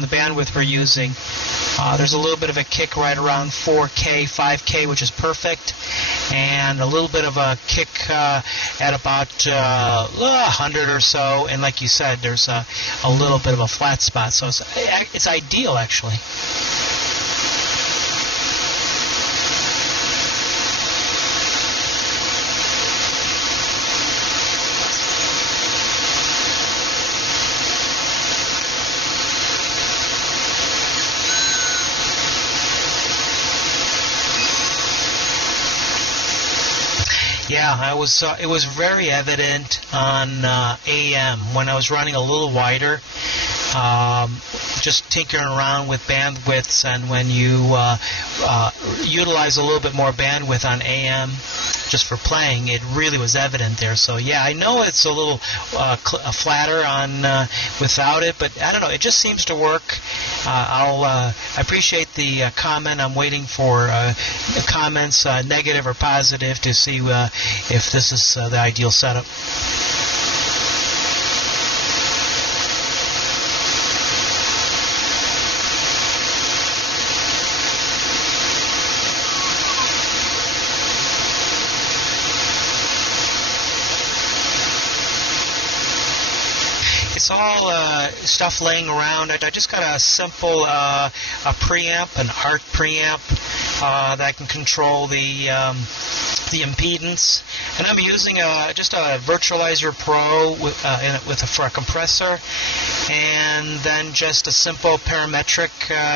the bandwidth we're using. There's a little bit of a kick right around 4K, 5K, which is perfect, and a little bit of a kick at about 100 or so, and like you said, there's a little bit of a flat spot, so it's ideal actually. Yeah, it was very evident on AM when I was running a little wider, just tinkering around with bandwidths, and when you utilize a little bit more bandwidth on AM just for playing, it really was evident there. So yeah, I know it's a little flatter on without it, but I don't know, it just seems to work. I appreciate the comment. I'm waiting for comments, negative or positive, to see if this is the ideal setup. It's all stuff laying around. I just got a simple a preamp, an ART preamp that can control the impedance, and I'm using just a Virtualizer Pro for a compressor, and then just a simple parametric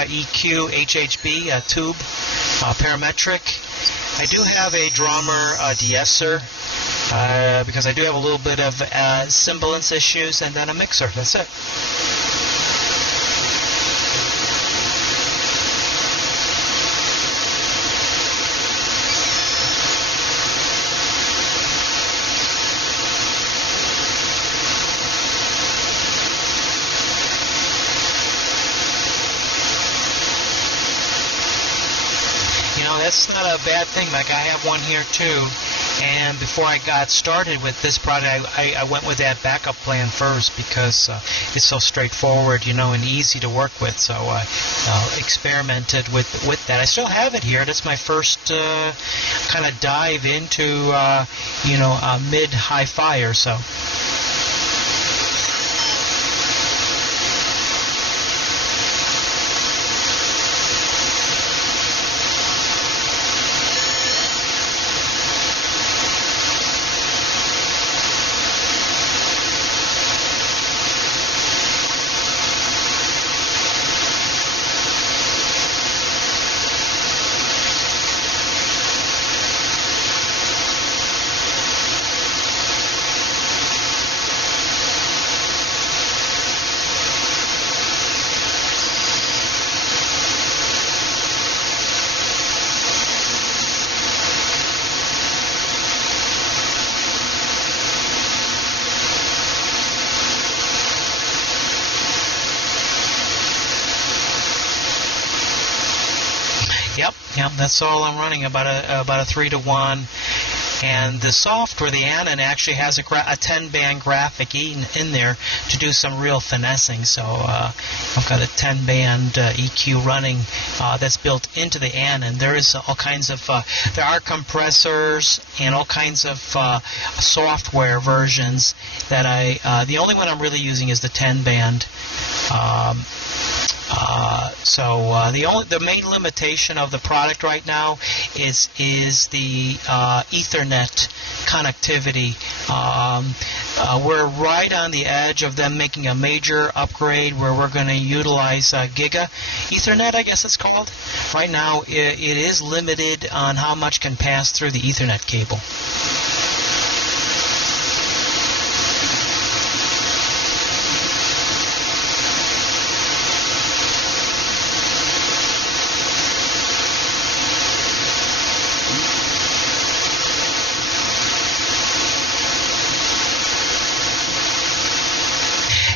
EQ HHB tube parametric. I do have a drummer de-esser because I do have a little bit of sibilance issues, and then a mixer. That's it. That's not a bad thing. Like, I have one here too, and before I got started with this product, I went with that backup plan first because it's so straightforward, and easy to work with. So I experimented with that. I still have it here. That's my first kind of dive into mid hi-fi or so. Yep, that's all I'm running, about a 3-to-1. And the software, the Anon, actually has a 10-band graphic in there to do some real finessing. So I've got a 10-band EQ running that's built into the Anon. There is all kinds of there are compressors and all kinds of software versions that the only one I'm really using is the 10-band. The main limitation of the product right now is the Ethernet connectivity. We're right on the edge of them making a major upgrade where we're going to utilize Giga Ethernet, I guess it's called. Right now, it is limited on how much can pass through the Ethernet cable.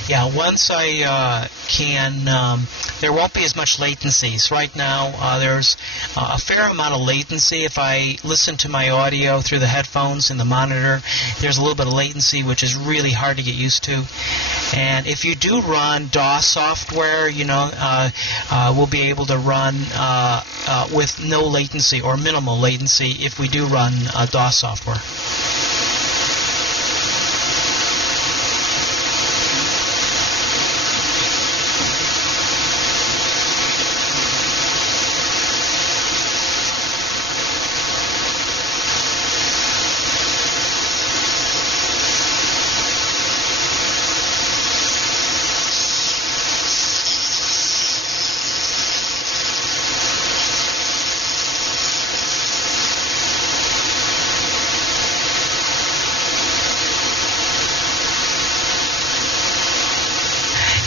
Yeah, once I there won't be as much latency. So right now, there's a fair amount of latency. If I listen to my audio through the headphones and the monitor, there's a little bit of latency, which is really hard to get used to. And if you do run DOS software, we'll be able to run with no latency or minimal latency if we do run DOS software.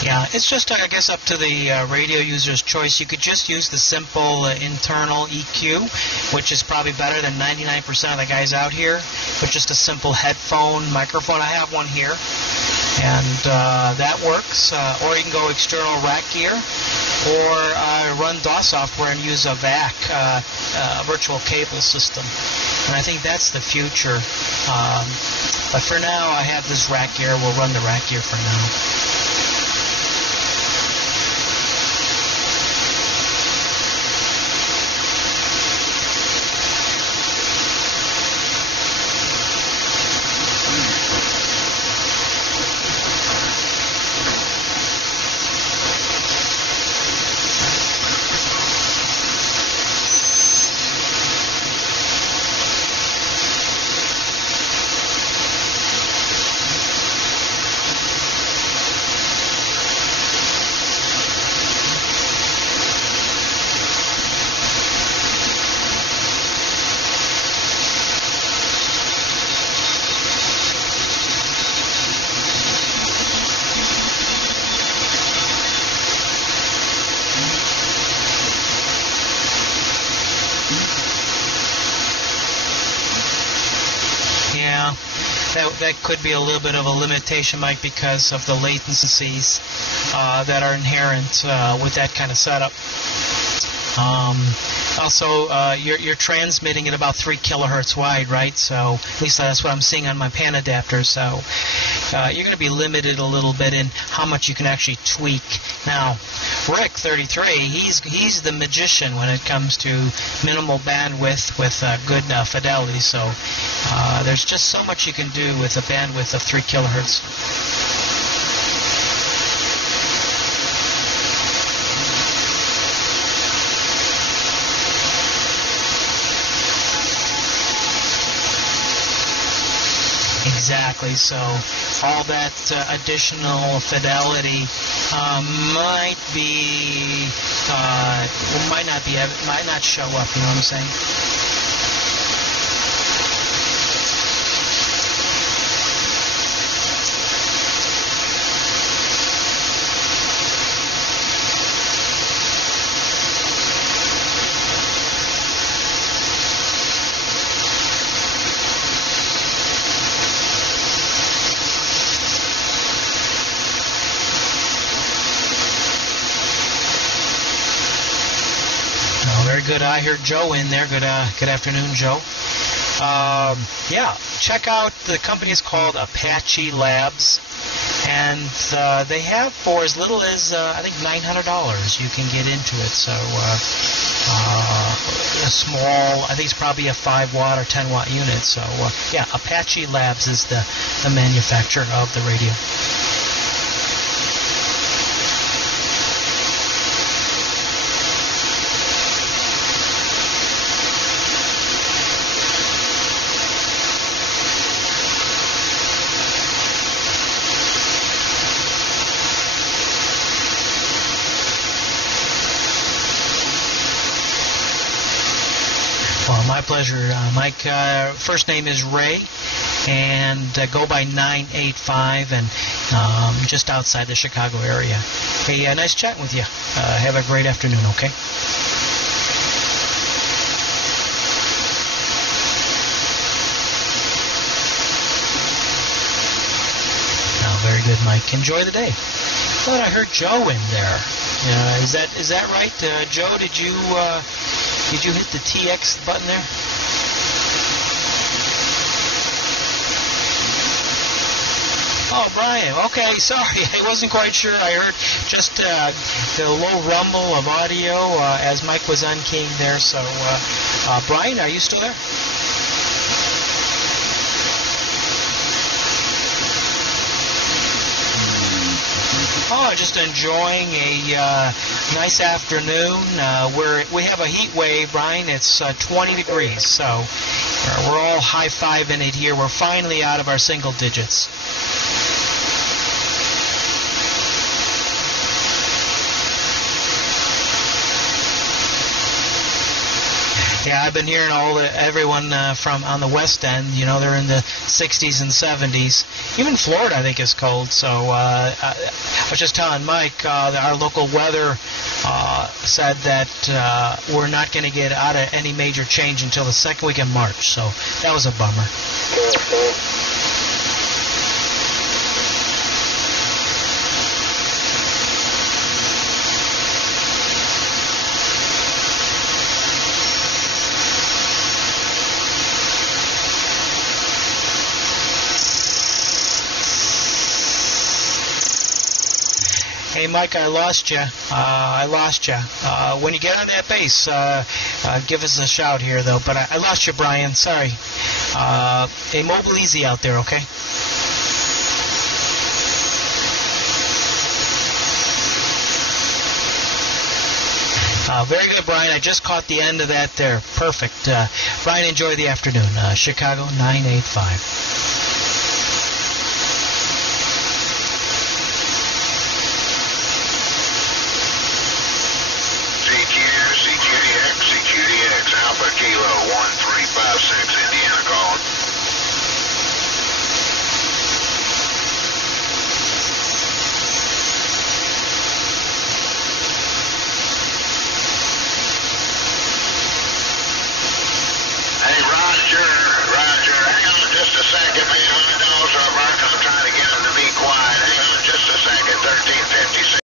Yeah, it's just, I guess, up to the radio user's choice. You could just use the simple internal EQ, which is probably better than 99% of the guys out here, but just a simple headphone microphone. I have one here, and that works. Or you can go external rack gear, or run DOS software and use a VAC, virtual cable system. And I think that's the future. But for now, I have this rack gear. We'll run the rack gear for now. That could be a little bit of a limitation, Mike, because of the latencies that are inherent with that kind of setup. Also, you're transmitting at about 3 kilohertz wide, right? So at least that's what I'm seeing on my pan adapter. So you're going to be limited a little bit in how much you can actually tweak. Now, Rick 33, he's the magician when it comes to minimal bandwidth with good fidelity. So there's just so much you can do with a bandwidth of 3 kilohertz. Exactly. So all that additional fidelity might not show up. You know what I'm saying? Good. I heard Joe in there. Good afternoon, Joe. Yeah, check out the company is called Apache Labs, and they have for as little as I think $900 you can get into it. So a small, I think it's probably a 5-watt or 10-watt unit. So yeah, Apache Labs is the manufacturer of the radio. Well, my pleasure, Mike. First name is Ray, and go by 985, and just outside the Chicago area. Hey, nice chatting with you. Have a great afternoon, okay? Very good, Mike. Enjoy the day. Thought I heard Joe in there. Is that right, Joe? Did you hit the TX button there? Oh, Brian. Okay, sorry. I wasn't quite sure. I heard just the low rumble of audio as Mike was unkeying there. So, Brian, are you still there? Oh, just enjoying a nice afternoon. We have a heat wave, Brian. It's 20 degrees, so we're all high-fiving it here. We're finally out of our single digits. Yeah, I've been hearing everyone from on the West End. You know, they're in the 60s and 70s. Even Florida, I think, is cold. So I was just telling Mike, our local weather said that we're not going to get out of any major change until the second week in March. So that was a bummer. Hey, Mike, I lost you. When you get on that base, give us a shout here, though. But I lost you, Brian. Sorry. Hey, mobile easy out there, okay? Very good, Brian. I just caught the end of that there. Perfect. Brian, enjoy the afternoon. Chicago 985.